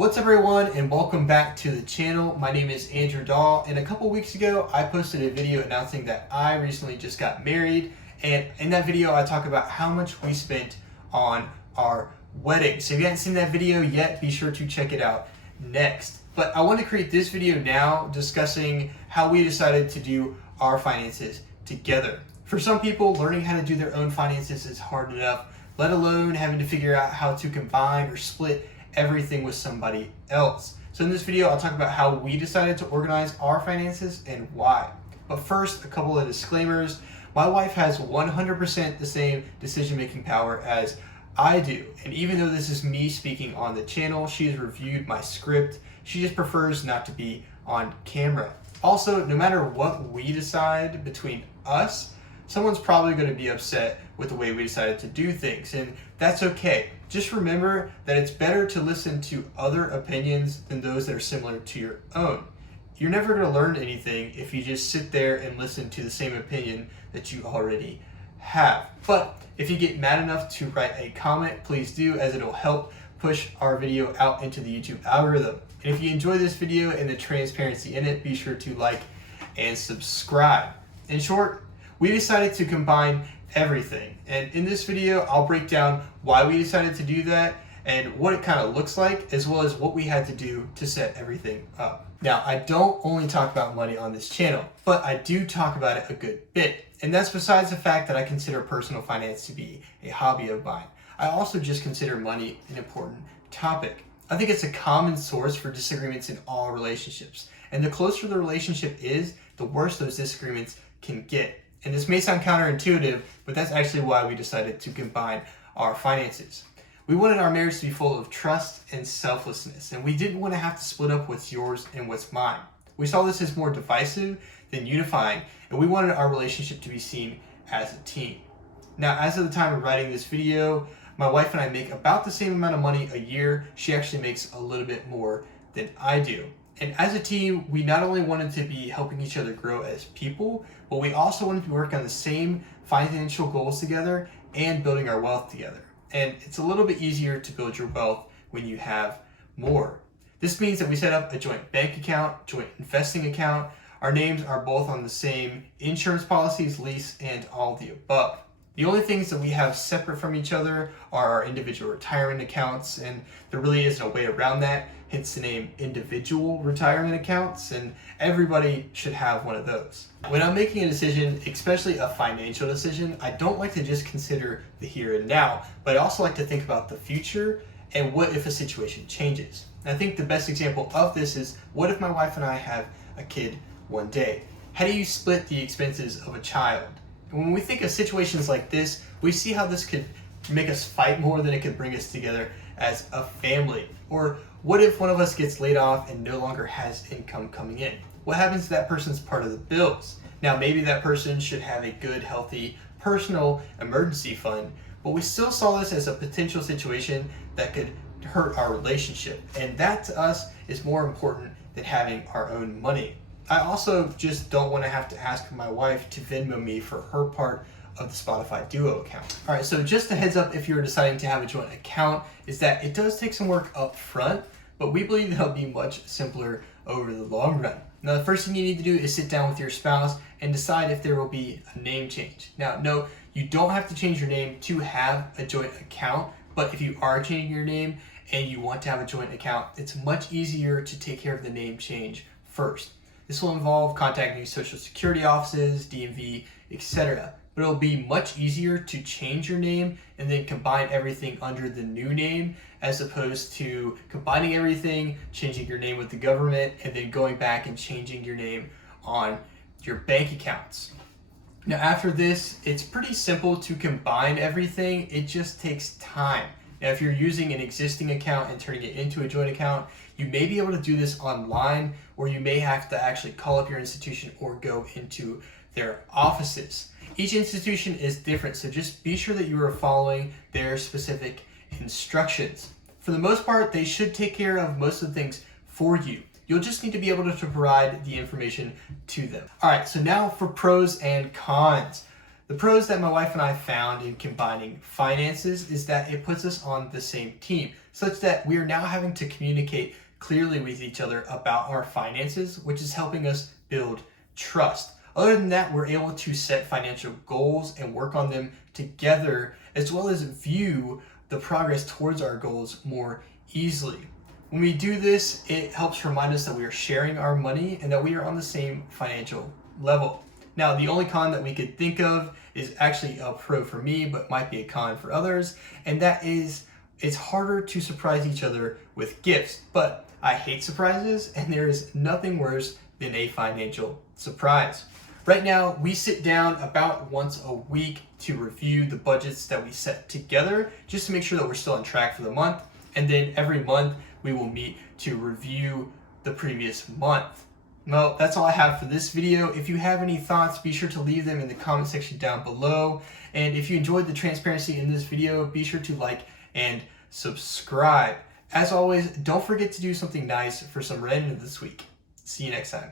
What's up everyone, and welcome back to the channel. My name is Andrew Dahl, and a couple weeks ago I posted a video announcing that I recently just got married, and in that video I talk about how much we spent on our wedding. So if you haven't seen that video yet, be sure to check it out next. But I want to create this video now discussing how we decided to do our finances together. For some people, learning how to do their own finances is hard enough, let alone having to figure out how to combine or split everything with somebody else. So in this video, I'll talk about how we decided to organize our finances and why. But first, a couple of disclaimers. My wife has 100% the same decision-making power as I do. And even though this is me speaking on the channel, she has reviewed my script. She just prefers not to be on camera. Also, no matter what we decide between us, someone's probably going to be upset with the way we decided to do things, and that's okay. Just remember that it's better to listen to other opinions than those that are similar to your own. You're never going to learn anything if you just sit there and listen to the same opinion that you already have. But if you get mad enough to write a comment, please do, as it'll help push our video out into the YouTube algorithm. And if you enjoy this video and the transparency in it, be sure to like and subscribe. In short, we decided to combine everything. And in this video, I'll break down why we decided to do that and what it kind of looks like, as well as what we had to do to set everything up. Now, I don't only talk about money on this channel, but I do talk about it a good bit. And that's besides the fact that I consider personal finance to be a hobby of mine. I also just consider money an important topic. I think it's a common source for disagreements in all relationships. And the closer the relationship is, the worse those disagreements can get. And this may sound counterintuitive, but that's actually why we decided to combine our finances. We wanted our marriage to be full of trust and selflessness, and we didn't want to have to split up what's yours and what's mine. We saw this as more divisive than unifying, and we wanted our relationship to be seen as a team. Now, as of the time of writing this video, my wife and I make about the same amount of money a year. She actually makes a little bit more than I do. And as a team, we not only wanted to be helping each other grow as people, but we also wanted to work on the same financial goals together and building our wealth together. And it's a little bit easier to build your wealth when you have more. This means that we set up a joint bank account, joint investing account. Our names are both on the same insurance policies, lease, and all the above. The only things that we have separate from each other are our individual retirement accounts, and there really isn't a way around that, hence the name individual retirement accounts, and everybody should have one of those. When I'm making a decision, especially a financial decision, I don't like to just consider the here and now, but I also like to think about the future and what if a situation changes. And I think the best example of this is, what if my wife and I have a kid one day? How do you split the expenses of a child? And when we think of situations like this, we see how this could make us fight more than it could bring us together as a family. Or what if one of us gets laid off and no longer has income coming in? What happens to that person's part of the bills? Now, maybe that person should have a good, healthy, personal emergency fund, but we still saw this as a potential situation that could hurt our relationship. And that to us is more important than having our own money. I also just don't want to have to ask my wife to Venmo me for her part of the Spotify Duo account. All right, so just a heads up if you're deciding to have a joint account is that it does take some work up front, but we believe that'll be much simpler over the long run. Now, the first thing you need to do is sit down with your spouse and decide if there will be a name change. Now, no, you don't have to change your name to have a joint account, but if you are changing your name and you want to have a joint account, it's much easier to take care of the name change first. This will involve contacting Social Security offices, DMV, etc. But it'll be much easier to change your name and then combine everything under the new name, as opposed to combining everything, changing your name with the government, and then going back and changing your name on your bank accounts. Now, after this, it's pretty simple to combine everything. It just takes time. Now, if you're using an existing account and turning it into a joint account, you may be able to do this online, or you may have to actually call up your institution or go into their offices. Each institution is different, so just be sure that you are following their specific instructions. For the most part, they should take care of most of the things for you. You'll just need to be able to provide the information to them. All right, so now for pros and cons. The pros that my wife and I found in combining finances is that it puts us on the same team. such that we are now having to communicate clearly with each other about our finances, which is helping us build trust. Other than that, we're able to set financial goals and work on them together, as well as view the progress towards our goals more easily. When we do this, it helps remind us that we are sharing our money and that we are on the same financial level. Now, the only con that we could think of is actually a pro for me, but might be a con for others, and that is it's harder to surprise each other with gifts. But I hate surprises, and there is nothing worse than a financial surprise. Right now, we sit down about once a week to review the budgets that we set together, just to make sure that we're still on track for the month. And then every month, we will meet to review the previous month. Well, that's all I have for this video. If you have any thoughts, be sure to leave them in the comment section down below. And if you enjoyed the transparency in this video, be sure to like and subscribe. As always, don't forget to do something nice for some random this week. See you next time.